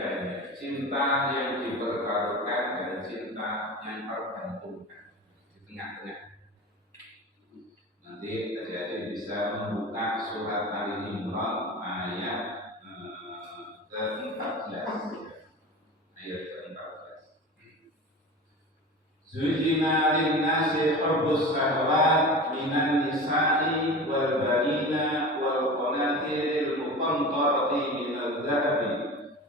ketiganya, cinta yang dipertaruhkan dan cinta yang tergantungkan di tengah-tengah. Nanti adik-adik bisa membuka surat Ali Imran ayat ke-14. Ayat ke-14. Zujina linnasi hubbus syahwat minan nisa'i wal banina wal qanatiril muqantarati minal dhahabi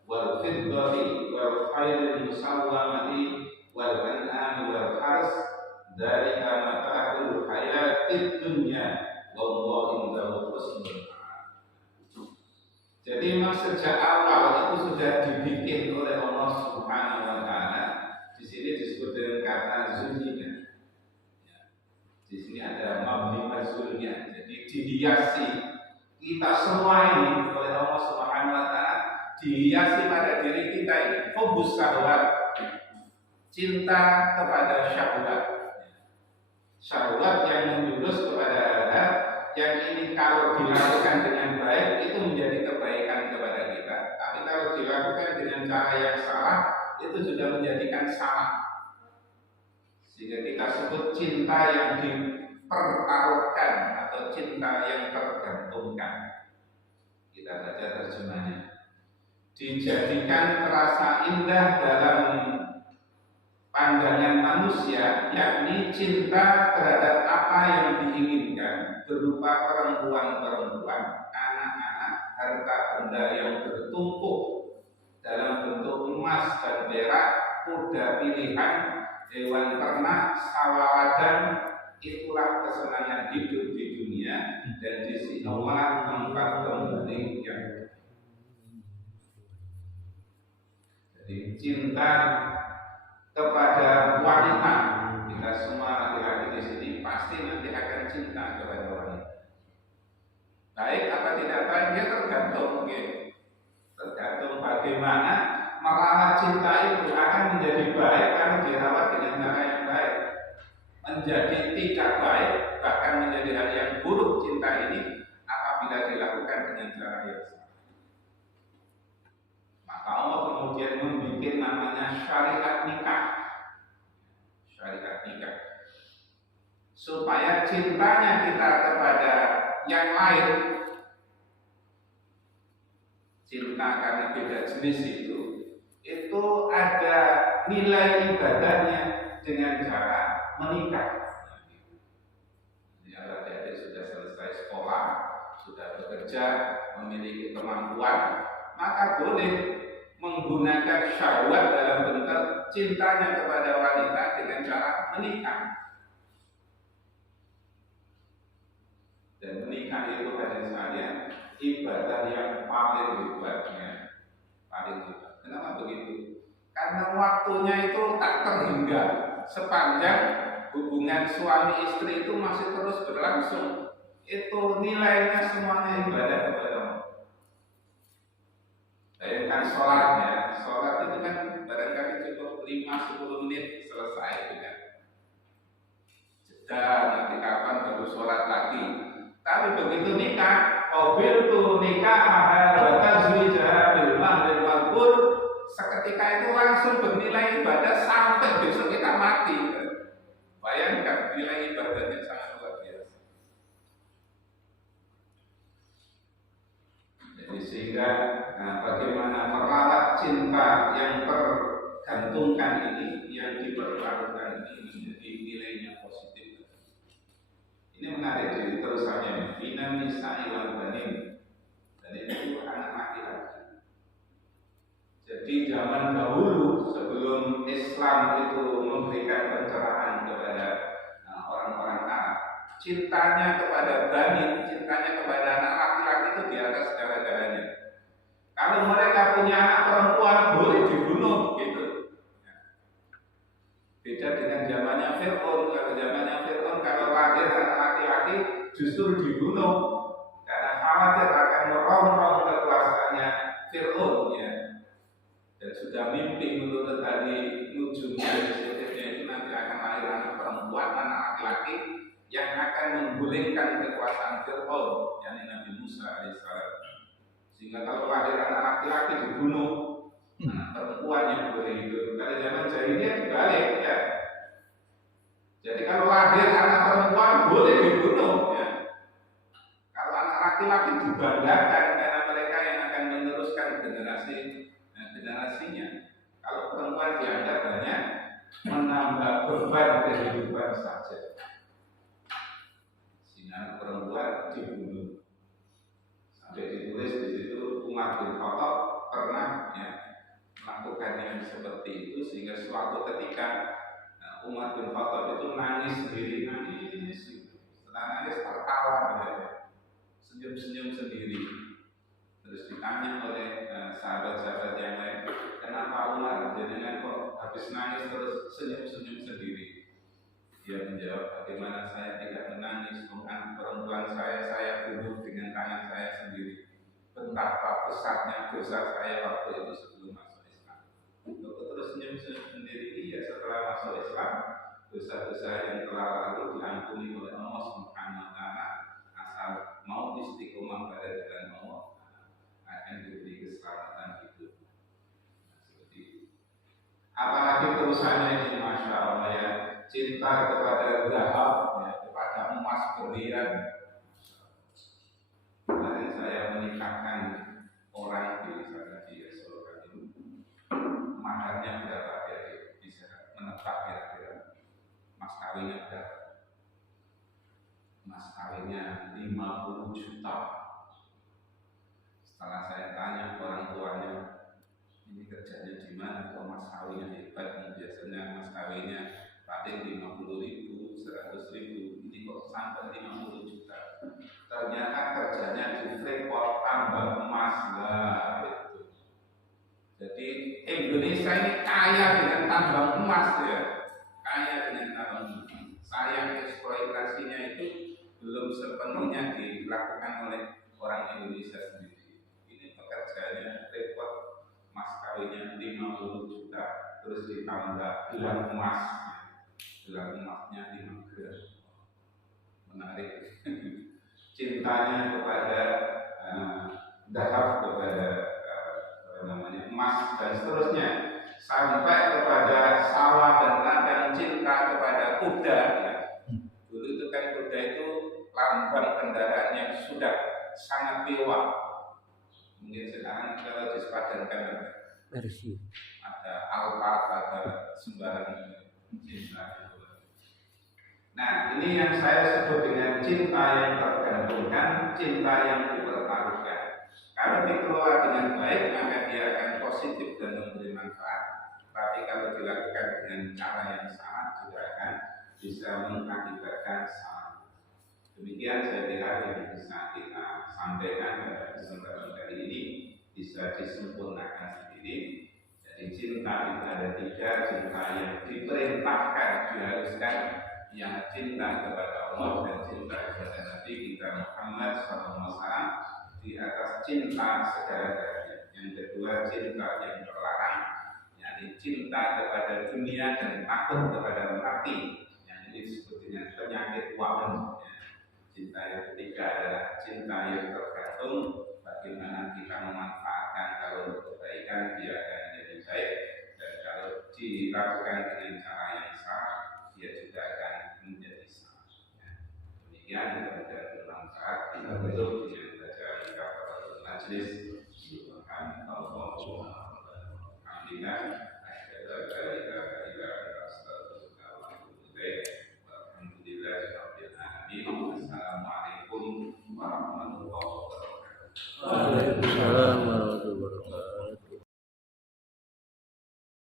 wal fiddati wal khayril musawwamati wal an'ami wal hars dzalika mata'ul hayatid dunya wallahu indahu husnul. Jadi memang sejak awal itu sudah dibikin oleh Allah Subhanahu wa taala. Di sini disebut dengan kata zunina. Ya. Di sini ada mabni mazulnya. Jadi dihiasi kita semua ini oleh Allah Subhanahu wa taala, dihiasi pada diri kita ini hubus syahwat, cinta kepada syahwat. Syahwat yang menjurus kepada hal yang ini kalau dilakukan dengan baik itu menjadi kebaikan kepada kita. Tapi kalau dilakukan dengan cara yang salah itu sudah menjadikan salah. Sehingga kita sebut cinta yang dipertaruhkan atau cinta yang tergantungkan. Kita baca terjemahnya. Dijadikan terasa indah dalam pandangan manusia, yakni cinta terhadap apa yang diinginkan berupa perempuan-perempuan, anak-anak, harta benda yang bertumpuk dalam bentuk emas dan perak, kuda pilihan, hewan ternak, sawawadan, itulah kesenangan hidup di dunia dan di sisi Allah tempat kembali yang. Jadi cinta kepada wanita, kita semua laki-laki di sini pasti nanti akan cinta kepada wanita. Baik apa tidak baik dia tergantung, tergantung bagaimana merawat cinta itu akan menjadi baik kalau dirawat dengan cara yang baik. Menjadi tidak baik bahkan menjadi hal yang buruk cinta ini apabila dilakukan dengan cara yang salah. Maka Allah kemudian membuat namanya syariat nikah. Syariat nikah. Supaya cintanya kita kepada yang lain, cinta karena beda jenis itu ada nilai ibadahnya dengan cara menikah. Jadi adik-adik sudah selesai sekolah, sudah bekerja, memiliki kemampuan, maka boleh menggunakan syahwat dalam bentuk cintanya kepada wanita dengan cara menikah. Dan menikah itu hanya saja ibadah yang paling hebatnya, paling hebat. Kenapa begitu? Karena waktunya itu tak terhingga sepanjang hubungan suami istri itu masih terus berlangsung. Itu nilainya semuanya ibadah kepada Allah. Bayangkan sholatnya, sholat itu kan barangkali cukup 5-10 menit selesai juga. Jeda nanti kapan baru sholat lagi. Tapi begitu nikah, qabil tu nikah wa tazwijah bil mahril maqbul, seketika itu langsung bernilai ibadah sampai besok kita mati. Bayangkan nilai ibadahnya sangat luar biasa. Jadi sehingga bagaimana merawat cinta yang tergantungkan ini, yang dipertaruhkan ini menjadi nilainya positif. Ini menarik dari terusannya, minan nisa'i wal banin, dan itu anak laki-laki. Jadi zaman dahulu sebelum Islam itu memberikan pencerahan kepada orang-orang Arab, cintanya kepada banin, cintanya kepada anak laki-laki itu di atas segala-galanya. Kalau mereka punya anak perempuan boleh dibunuh, gitu. Beda dengan zamannya Fir'aun. Kalau zamannya Fir'aun, kalau lahir anak laki-laki justru dibunuh karena khawatir akan merongrong kekuasaannya Fir'aun, ya. Dan sudah mimpi menurut hari nujumnya positifnya itu nanti akan lahir anak perempuan, anak laki-laki yang akan menggulingkan kekuasaan Fir'aun, yakni Nabi Musa alaihissalam. Sehingga kalau lahir anak laki-laki dibunuh, jadinya dibalik ya. Jadi kalau lahir anak perempuan boleh dibunuh ya. Kalau anak laki-laki dibanggakan karena mereka yang akan meneruskan generasinya. Kalau perempuan dianggap hanya menambah beban kehidupan saja. Sehingga perempuan dibunuh. Sampai ditulis di situ Umar bin Khattab pernah ya melakukan yang seperti itu, sehingga suatu ketika Umar bin Khattab itu nangis sendiri, setelah nangis tertawa senyum-senyum sendiri. Terus ditanya oleh sahabat-sahabat yang lain, kenapa Umar jadinya kok habis nangis terus senyum-senyum sendiri? Dia menjawab, bagaimana saya tidak menangis, bukan perempuan saya bunuh dengan tangan saya sendiri. Betapa besarnya dosa saya waktu itu sebelum masuk Islam. Lalu terus senyum-senyum sendiri. Iya, setelah masuk Islam, dosa-dosa yang telah lalu diampuni oleh Allah Subhanahu wa Ta'ala, asal mau istiqomah pada jalan Allah, akan diberi keselamatan hidup. Seperti itu. Apalagi terusannya ini, masya Allah ya, cinta kepada zahab, ya, kepada emas berlian. Kemarin saya menikahkan orang di sana di Solo itu, maharnya berapa ya? Bisa menebak kira-kira mas kawinnya berapa? Mas kawinnya 50 juta. Setelah saya tanya orang tuanya, ini kerjanya di mana? Kok mas kawinnya hebat? Biasanya mas kawinnya paling 50.000, 100.000, ini kok sampai 50 juta. Ternyata kerjanya di Freeport tambang emas lah itu. Jadi Indonesia ini kaya dengan tambang emas ya, kaya dengan tambang emas. Sayang eksploitasinya itu belum sepenuhnya dilakukan oleh orang Indonesia sendiri. Ini pekerjaannya Freeport, mas kawinnya 50 juta, terus ditambah gelang emas. Gelang emasnya 5 gram. Menarik. Cintanya kepada dahab, kepada emas dan seterusnya, sampai kepada sawah dan ladang, cinta kepada kuda ya. Dulu itu kan kuda itu lambang kendaraan yang sudah sangat mewah. Mungkin sekarang kalau disepadankan versi ada Alphard, ada sembarang cinta. Nah, ini yang saya sebut dengan cinta yang tergantungkan, cinta yang dipertaruhkan. Kalau dikelola dengan baik, maka dia akan positif dan memberi manfaat. Tapi kalau dilakukan dengan cara yang salah, juga akan bisa mengakibatkan salah. Demikian saya kira yang bisa kita sampaikan pada kesempatan kali ini, bisa disempurnakan sendiri. Jadi cinta itu ada 3, cinta yang diperintahkan, diharuskan, yang cinta kepada Allah dan cinta kepada Nabi kita Muhammad SAW di atas cinta segala-galanya. Yang kedua, cinta yang terlarang, yakni cinta kepada dunia dan takut kepada mati, yang ini disebut dengan penyakit wamen. Cinta yang ketiga adalah cinta yang tergantung, bagaimana kita memanfaatkan kalau untuk kebaikan dia akan jadi baik, dan kalau dilakukan dengan cara yang salah dia juga akan menjadi salah. Demikian mudah-mudahan bermanfaat. Kita tutup dengan bacaan kafaratul majlis. Subhanallah alhamdulillah asyhadu an la ilaha illa anta astaghfiruka wa atubu ilaik. Walhamdulillahirabbil alamin. Assalamualaikum warahmatullahi wabarakatuh. Waalaikumsalam warahmatullahi wabarakatuh.